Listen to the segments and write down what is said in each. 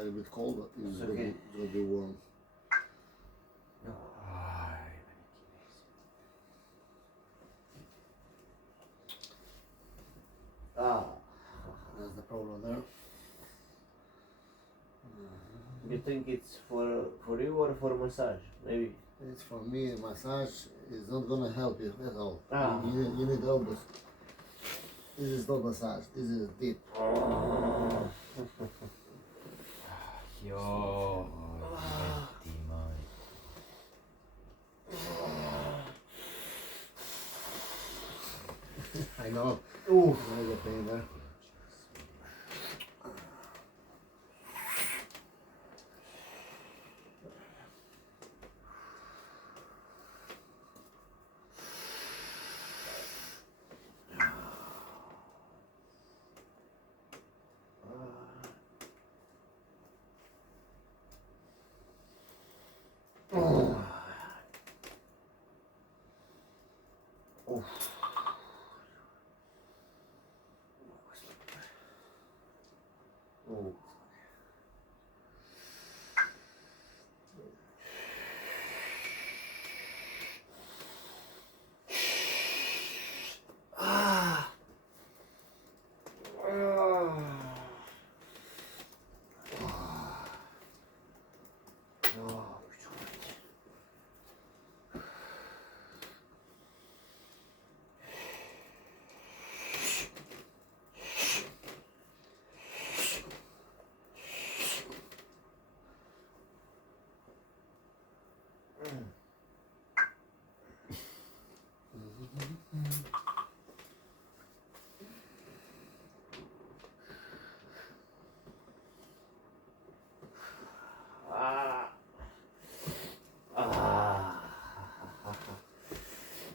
tiny bit cold, but it's okay. gonna be warm. That's the problem there. You think it's for you or for massage? Maybe. It's for me. Massage is not gonna help you at all. Ah. You need elbows. This is not massage. This is deep. Joo, vetti mai. I know. Ooh. I get pain there. Ooh.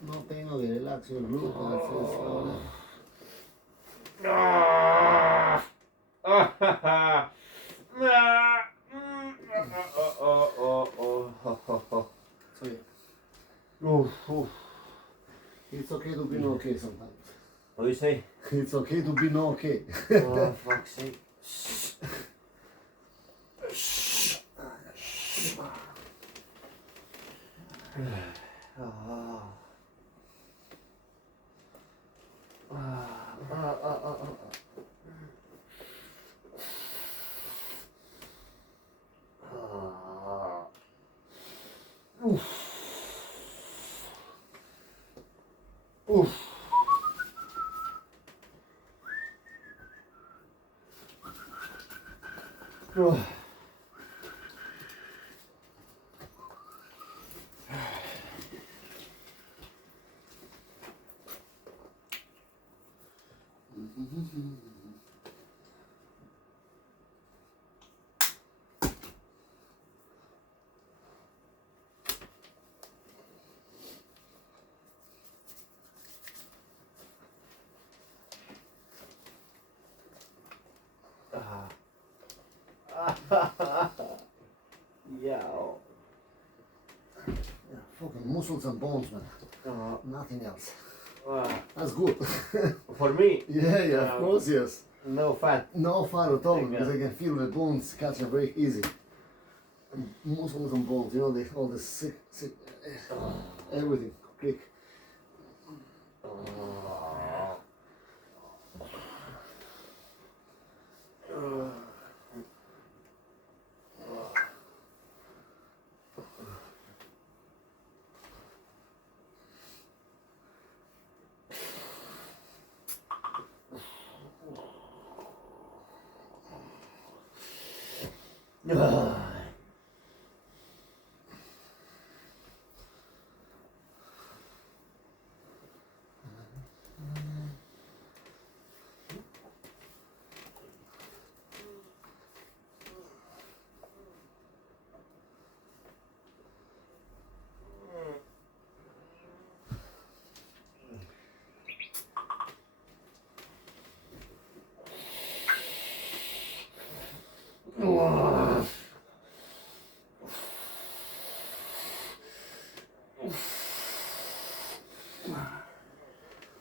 No pain, okay. Relax your glute. Slowly. Sorry. It's okay to be no okay sometimes. What do you say? It's okay to be no okay. Oh, fuck's sake. Yeah. Yeah, fucking muscles and bones, man. Nothing else. That's good. For me, Yeah, of course, yes. no fat. No fun at all, Yeah. because I can feel the bones catch a break easy. Muscles and bones, you know, all the sick, everything, click.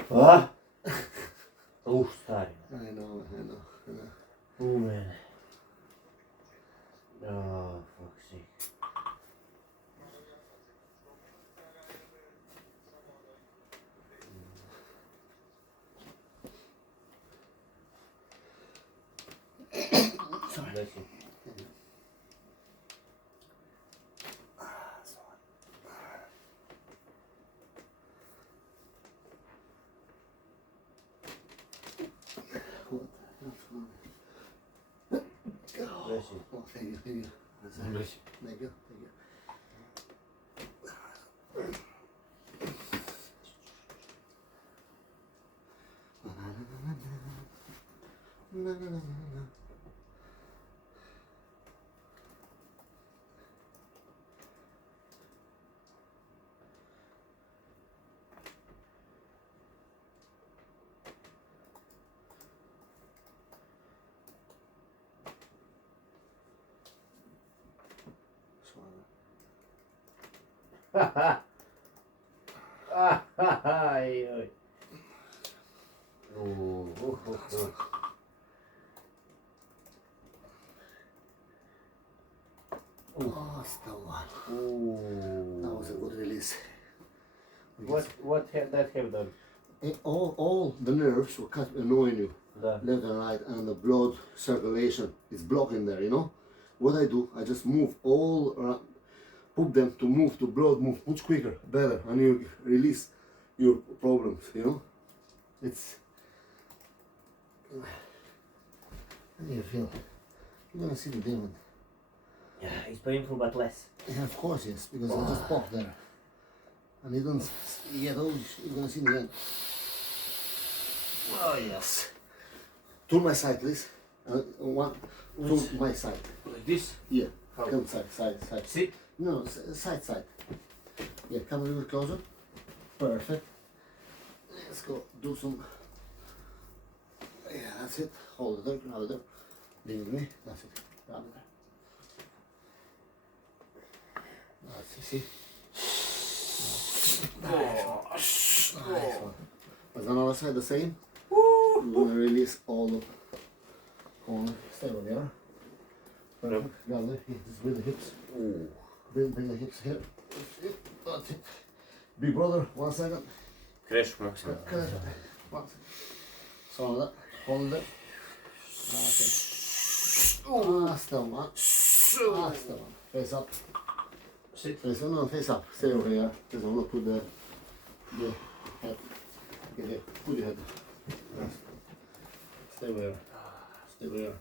Ah? Stari. I know. Oh man. Oh, fuck's sake. Sorry. Bless you. Bless you. Oh, thank you, thank you. Bless you. Thank you, thank you. Na, na, na, na, na. Ai, ai. Oh. Oh, that's the one. That was a Oh. good release. What have that have done? All the nerves were cut annoying you, Да. left and right, and the blood circulation is blocking there, you know? What I do, I just move all around, put them to move, to blood move much quicker, better, and you release your problems, you know? It's... How do you feel? You're gonna see the demon. Yeah, it's painful but less. Yeah, of course, yes, because I just popped there. And you don't get all, you're gonna see the end. Oh, yes. To my side, please. One, to my side. Like this? Yeah, How? come side. Sit. No, side. Yeah, come a little closer. Perfect. Let's go do some. Yeah, that's it. Hold it there, grab it there. Leave it with me. That's it. Grab it there. That's it, see? Nice one. Was another side the same? You're gonna release all the corner. Stay over there. Perfect. Got it. Just with the hips. Ooh. Bring the hips here. That's it. Big brother, 1 second. Crash maximum. Can I have that? 1 second. So that. Hold it. That's it. That's the one. That's the one. Face up. Sit. Face up. No, face up. Stay over here. Because I'm gonna put the head. Okay, here. Put your head. Yes. Stay over here. Stay over here.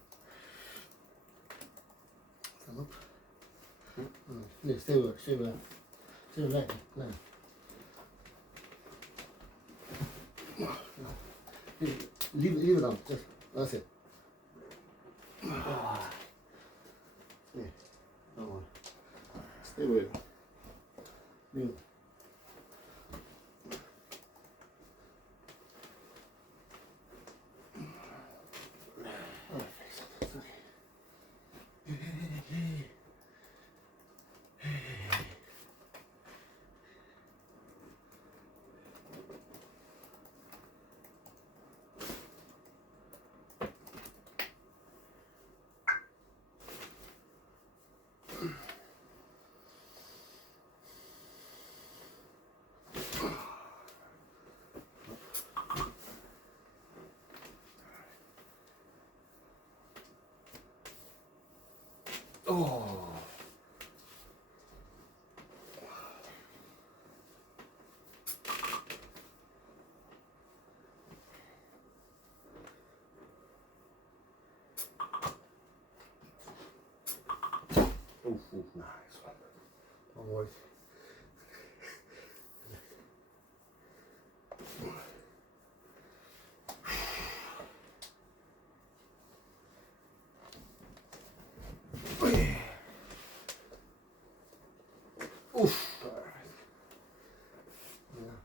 Stand up. Yeah, stay over. Stay over. Stay over there. Leave it on. Just that's it. Stay. Come on. Stay over here. Leave it. Oh. Nice one. Don't worry. Oof. Perfect. Yeah.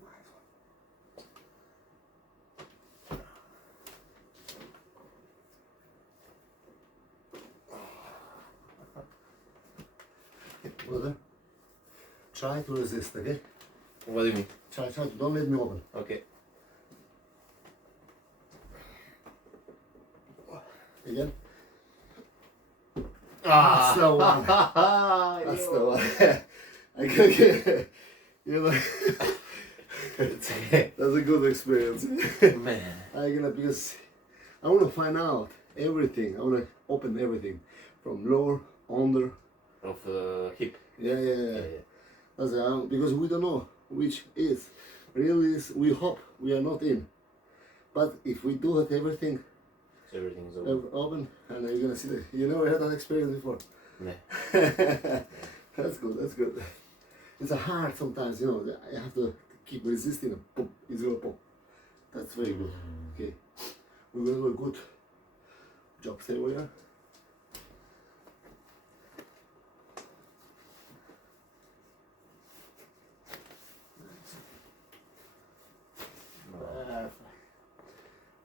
Nice one. Brother, try to resist, okay? What do you mean? Try to, don't let me open. Okay. Again. That's the one. That's the one. I can get, you know, that's a good experience. Man. I'm gonna, because I want to find out everything. I want to open everything from lower, under. Of the hip. Yeah. That's because we don't know which is. Really, is, we hope we are not in. But if we do it, everything So everything's open. open, and you're gonna see that. You never had that experience before. Nah. That's good. That's good. It's a hard sometimes, you know. I have to keep resisting. And pop, it's gonna pop. That's very good. Okay, we're gonna do a good job. Stay where you are.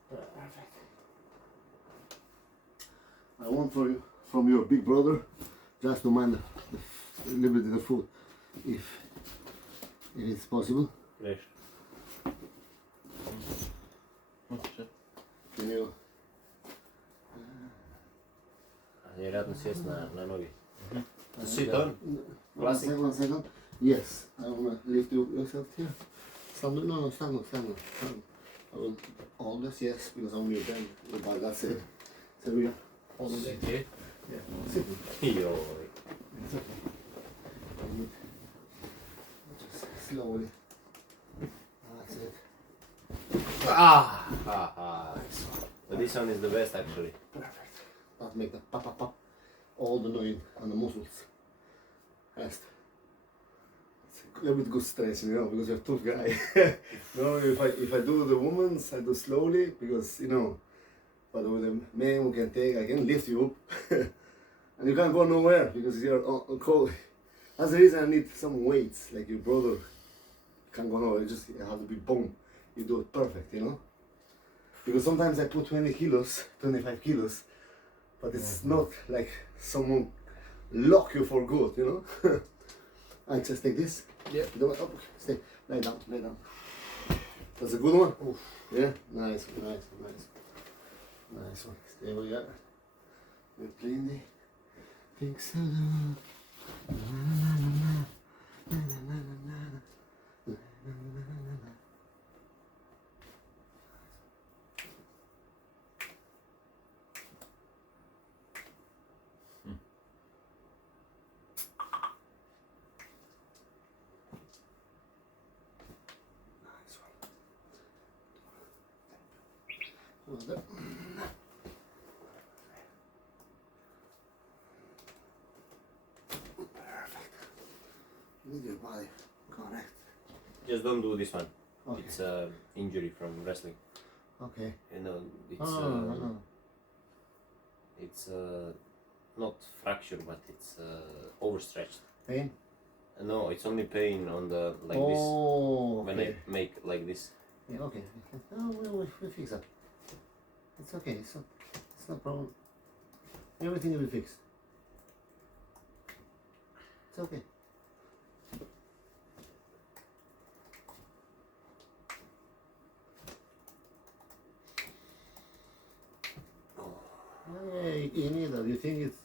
Perfect. I want for you, from your big brother, just to mind a little bit of the food, if it's possible. Fresh. Can you? Вероятно сесть на ноги. Sit down. One second. Yes, I wanna lift you yourself here. Stand. No, stand. I will hold this. Yes, because I'm your bend. That's it. So we are holding it. Okay. Yeah. Sit. Yo. It's okay. You need just slowly. That's it. But this one is the best actually. Perfect. That make the pop. All the noise on the muscles. Rest. It's a little bit good stretching, you know, because you're a tough guy. You know, if I do the women's, I do slowly because you know. But with the man who can take, I can lift you up, and you can't go nowhere because you're on cold. That's the reason I need some weights, like your brother can't go nowhere. You have to be boom. You do it perfect, you know. Because sometimes I put 20 kilos, 25 kilos, but it's not like someone lock you for good, you know. I just take this. Yeah. Oh, stay. Lay down. That's a good one. Oof. Yeah. Nice one. Stay where you are. We're playing the things. Well done. Perfect. Need your body correct. Just don't do this one. Okay. It's injury from wrestling. Okay. You know, it's No. it's not fracture, but it's overstretched. Pain? No, it's only pain on the like Oh, this when I okay. make like this. Yeah, okay. Oh, we'll fix that. It's okay. It's not a problem. Everything will be fixed. It's okay. Yeah, you need that. You think it's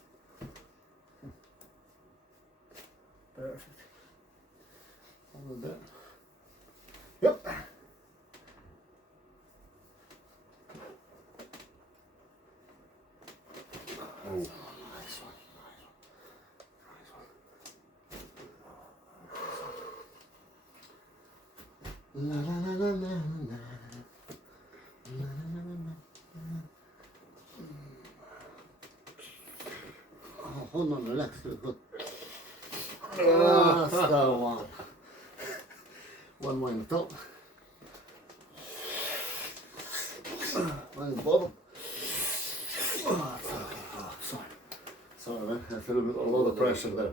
perfect. Over there. Yep. Oh. Nice one. La la la la la la. La la la la la. Oh, hold on, relax. Good. That's the one. One more in the top. One in the bottom. Oh, it's okay. Oh, sorry, man. That's a little bit, a lot of pressure there.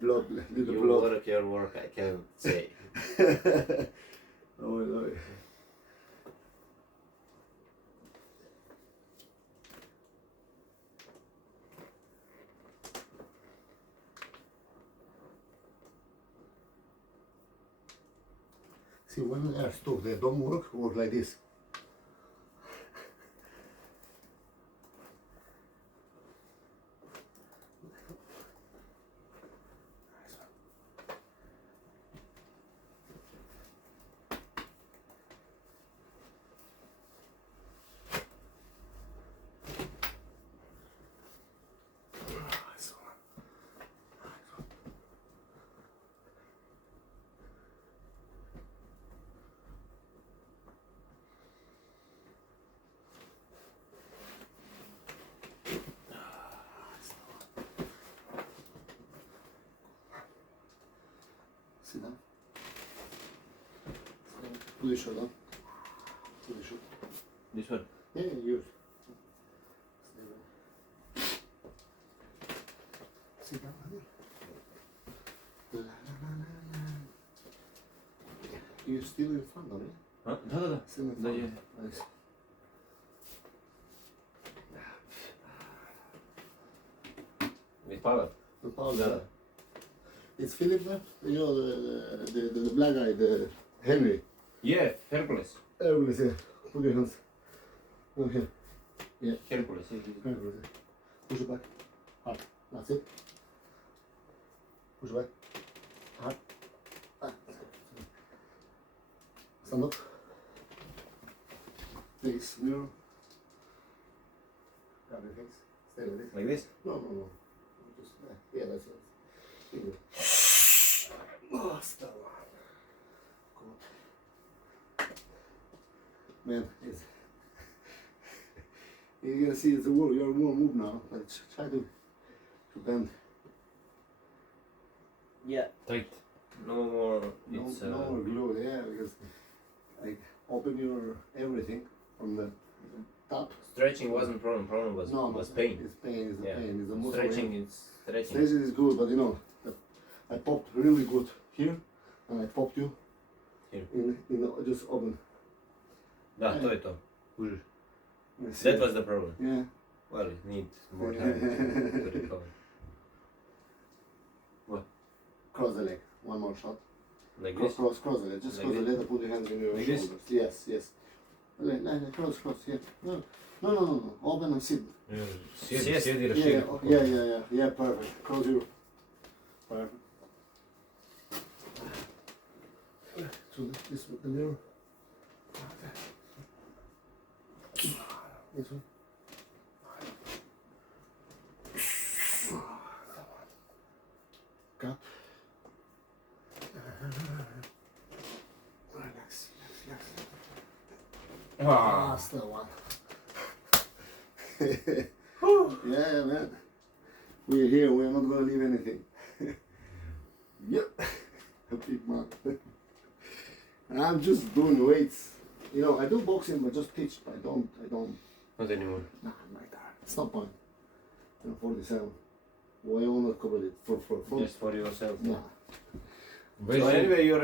Blood, little You blood. work your work, I can say. No way. See, when they're stuck, they don't work like this. Sit down. Put your shirt on. Put your shirt. This one. Yeah, yours. Stay there. Sit down, honey. La, la, la, la, la. You're still in front of it? А? Да. Still in Да, front. я. Nice. With power. The power Да. guy. It's Philip there? You know, the black guy, the Henry. Yeah, Hercules. Hercules, yeah. Put your hands. Oh, here. Hercules. Hercules. Push it back. Hard. That's it. Push it back. Hard. Back. Stand up. Face, mirror. Grab your face. Stay like this. Like this? No. Just, yeah, that's it. Finger. Oh, stop. Good. Man, it's you're gonna see it's a war. You're a war move now. Like try to bend. Yeah. Tight. No more. No, It's no more glue. Yeah, because like open your everything from the top. stretching wasn't problem. Problem was pain. It's pain. It's the Yeah. pain. It's the muscle. Stretching is stretching. Stretching is good, but you know, I popped really good here, and I popped you Here. in just open. Да, то это. Хуже. Let's see. That was the problem. Yeah. Well, it needs more time to recover. Cross the leg. One more shot. Like Cross, this. cross the leg. Just Like cross the this? leg and put your hands in your Like this? shoulders. Yes. Cross, yeah. No. Open and sit. Yeah, perfect. Cross your. Perfect. So this with the mirror. This one. Cup. Relax. That's the one. Yeah, man. We're here. We're not gonna leave anything. Yep. A big man. And I'm just doing weights. You know, I do boxing, but just pitch. I don't. Not anymore. Nah, I'm like that. It's not point. I'm 47. Why I will not cover it for Just for yourself. Nah. So anyway, you're